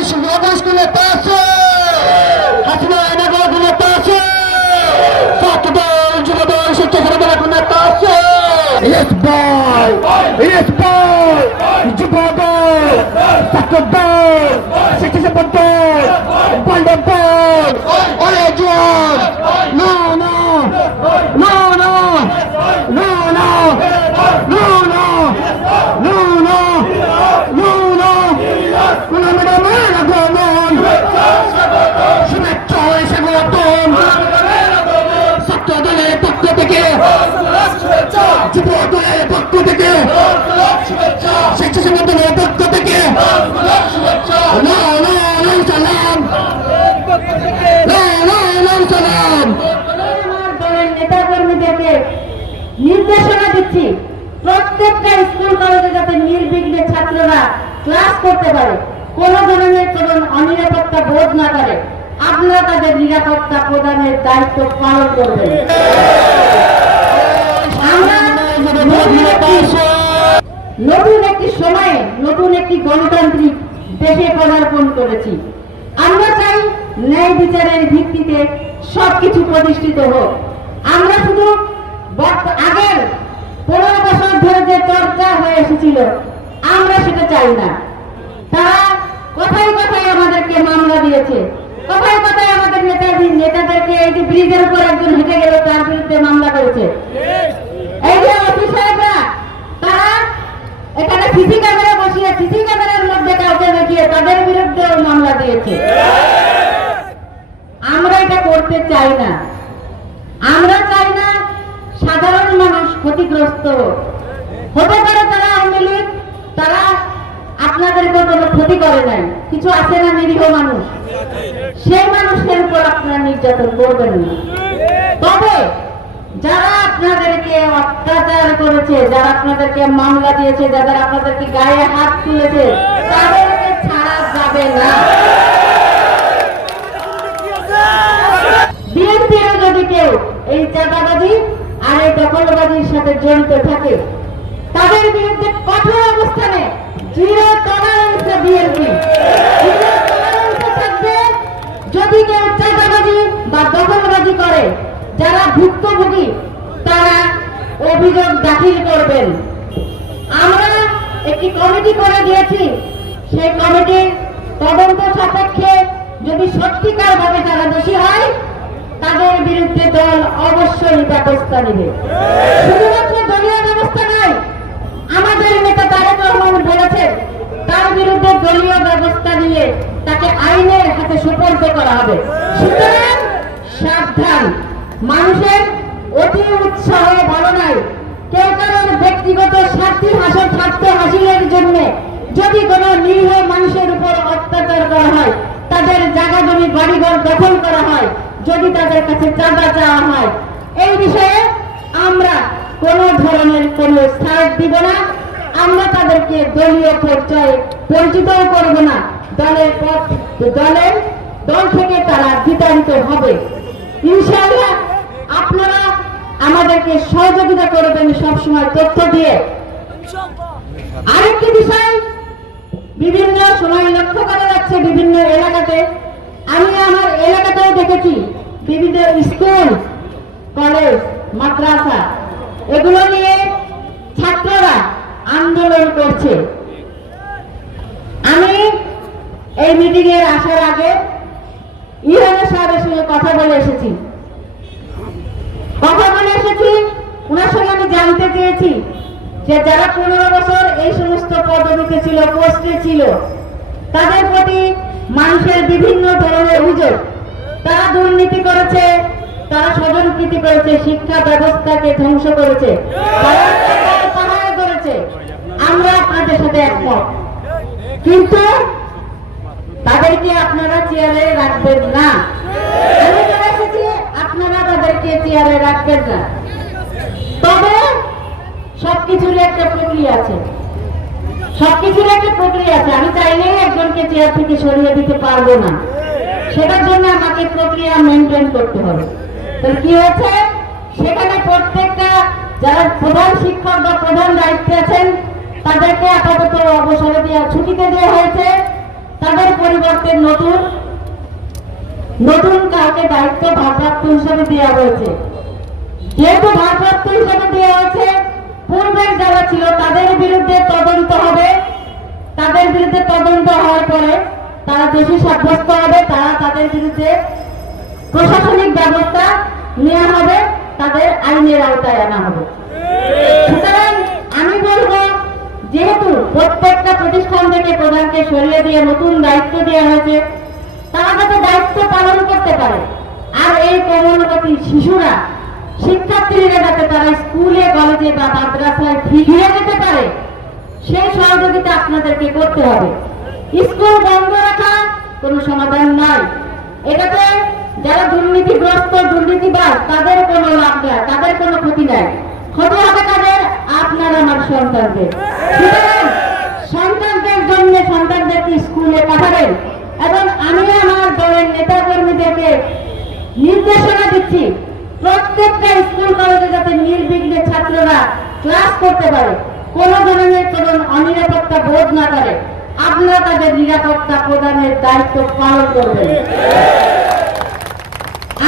Barış Yavaş Gülepası Hasan Aynago a Satıda Öncüle Barış Çekere Bela Gülepası Yes boy. Yes boy. Yücü Baba Sakın boy Sekize Bantay Baldan boy olha John. Não, não, não থেকে পক্ষ থেকে স্বেচ্ছাসেবক পক্ষ থেকে নির্দেশনা দিচ্ছি, প্রত্যেকটা school কলেজে যাতে নির্বিঘ্নে ছাত্ররা ক্লাস করতে পারে। কোন ধরনের কোন অনিরাপত্তা বোধ না করে। আপনারা তাদের নিরাপত্তা প্রদানের দায়িত্ব পালন করবেন। নতুন একটি- সময়ে নতুন একটি গণতান্ত্রিক দেশে পদার্পণ করেছি। আমরা চাই ন্যায় বিচারের ভিত্তিতে সবকিছু প্রতিষ্ঠিত হোক। আমরা শুধু আগের পনেরো বছর ধরে যে চর্চা হয়ে এসেছিল, আমরা সেটা চাই না। তারা কথায় কথায় আমাদেরকে মামলা দিয়েছে। কথায় কথায় আমাদের নেতাজি নেতাদেরকে এই যে ব্রিজের উপর একজন হেঁটে গেল, তার বিরুদ্ধে মামলা করেছে। এই যে অফিসাররা তারা এখানে সিসি ক্যামেরা বসিয়ে সিসি ক্যামেরার মধ্যে কাউকে দেখিয়ে তাদের বিরুদ্ধেও মামলা দিয়েছে। আমরা এটা করতে চাই না। আমরা চাই না সাধারণ মানুষ ক্ষতিগ্রস্ত। হতে পারে তারা আওয়ামী লীগ, তারা আপনাদেরকে কোনো ক্ষতি করে নাই। কিছু আছে না নিরীহ মানুষ? সেই মানুষের উপর আপনারা নির্যাতন করবেন না। তবে যারা আপনাদেরকে অত্যাচার করেছে, যারা আপনাদেরকে মামলা দিয়েছে যারা আপনাদেরকে গায়ে হাত তুলেছে, তাদেরকে ছাড়া যাবে না। বিএনপিরও যদি কেউ এই চাঁদাবাজি আর এই দখলবাজির সাথে জড়িত থাকে, তাদের বিরুদ্ধে কঠোর দখলবাজি করে, যারা ভুক্তভোগী, তারা অভিযোগ দাখিল করবেন। আমরা একটি কমিটি করে দিয়েছি। সেই কমিটির তদন্ত সাপেক্ষে যদি সত্যিকার ভাবে তারা দোষী হয়, তাদের বিরুদ্ধে দল অবশ্যই ব্যবস্থা নেবে। শুধুমাত্র দলীয় ব্যবস্থা নয়, আমাদের নেতা তারেক রহমান বলেছেন, তার বিরুদ্ধে দলীয় ব্যবস্থা নিয়ে তাকে আইনের হাতে সুপর্দ করা হবে। সুতরাং সাবধান। মানুষের অতি উৎসাহ ভালো নাই, কেউ কারোর ব্যক্তিগত স্বার্থী হাসিল স্বার্থ হাসিলের জন্য যদি কোনো নিরীহ মানুষের উপর অত্যাচার করা হয়, তাদের জায়গা জমি, বাড়িঘর দখল করা হয়, যদি তাদের কাছে চাঁদা চাওয়া হয়, এই বিষয়ে আমরা কোনো ধরনের কোনো ছাড় দিব না। আমরা তাদেরকে দলীয় পর্যায়ে পরিচিতও করব না। দলের পথ, দলের দল থেকে তারা বিতাড়িত হবে। ইনশাআল্লাহ আপনারা আমাদেরকে সহযোগিতা করবেন সবসময় তথ্য দিয়ে। আরেকটি বিষয়, বিভিন্ন সময় লক্ষ্য করা যাচ্ছে বিভিন্ন এলাকাতে। আমি আমার এলাকাতেও দেখেছি বিভিন্ন স্কুল, কলেজ, মাদ্রাসা, এগুলো নিয়ে ছাত্ররা আন্দোলন করছে। আমি এই মিটিং এর আসার আগে ইহানা সাহেবের সঙ্গে কথা বলে এসেছি। কথা বলে এসেছি ওনার সঙ্গে আমি জানতে চেয়েছি যে যারা পনেরো বছর এই সমস্ত পদবিতে ছিল পোস্টে ছিল, তাদের প্রতি মানুষের বিভিন্ন ধরনের অভিযোগ। তারা দুর্নীতি করেছে, তারা স্বজনপ্রীতি করেছে, শিক্ষা ব্যবস্থাকে ধ্বংস করেছে করেছে। আমরা আপনাদের সাথে একমত। কিন্তু তাদেরকে আপনারা চেয়ারে রাখবেন না? আপনারা তাদেরকে চেয়ারে রাখবেন না। তবে সবকিছুর একটা প্রক্রিয়া আছে। সবকিছুর একটা প্রক্রিয়া আছে। আমি চাইলেই একজনকে চেয়ার থেকে সরিয়ে দিতে পারব না। সেটার জন্য আমাকে প্রক্রিয়া মেনটেন করতে হবে। তো কি হয়েছে? সেখানে প্রত্যেকটা যারা প্রধান শিক্ষক বা প্রধান দায়িত্বে আছেন, তাদেরকে আপাতত অবসরে দেওয়া ছুটিতে দেওয়া হয়েছে। পরিবর্তে নতুন নতুন কাউকে দায়িত্ব ভারপ্রাপ্ত হিসাবে দেওয়া হয়েছে। যেহেতু ভারপ্রাপ্ত হিসাবে দেওয়া হয়েছে, পূর্বের যারা ছিল তাদের বিরুদ্ধে তদন্ত হবে। তাদের বিরুদ্ধে তদন্ত হওয়ার পরে তারা দোষী সাব্যস্ত হবে, তারা তাদের বিরুদ্ধে প্রশাসনিক ব্যবস্থা নেওয়া হবে, তাদের আইনের আওতায় আনা হবে। যেহেতু প্রত্যেকটা প্রতিষ্ঠান থেকে প্রধানকে সরিয়ে দিয়ে নতুন দায়িত্ব দেওয়া হয়েছে, তারা যাতে দায়িত্ব পালন করতে পারে। আর এই কোমলবতী শিশুরা, শিক্ষার্থীরা যাতে তারা স্কুলে, কলেজে বা মাদ্রাসায় ফিরে যেতে পারে, সেই সহযোগিতা আপনাদেরকে করতে হবে। স্কুল বন্ধ রাখা কোনো সমাধান নয়। এটাতে যারা দুর্নীতিগ্রস্ত, দুর্নীতিবাজ, তাদের কোনো লাভ নেই তাদের কোনো ক্ষতি নাই। ক্ষতি হবে কাদের? আপনার আমার সন্তানদের সন্তানদের জন্য সন্তানদেরকে স্কুলে পাঠাবেন এবং আমি আমার দলের নেতা কর্মীদেরকে নির্দেশনা দিচ্ছি, প্রত্যেকটা স্কুল কলেজে যাতে নির্বিঘ্নে ছাত্ররা ক্লাস করতে পারে, কোনো ধরনের কোনো অনিরাপত্তা বোধ না করে, আপনারা তাদের নিরাপত্তা প্রদানের দায়িত্ব পালন করবেন।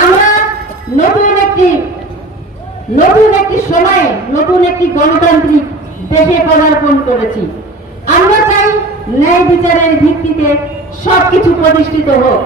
আমরা নতুন একটি, নতুন সময়ে নতুন একটি গণতান্ত্রিক দেশে পদার্পণ করেছি। আমরা চাই ন্যায় বিচারের ভিত্তিতে সবকিছু প্রতিষ্ঠিত হোক।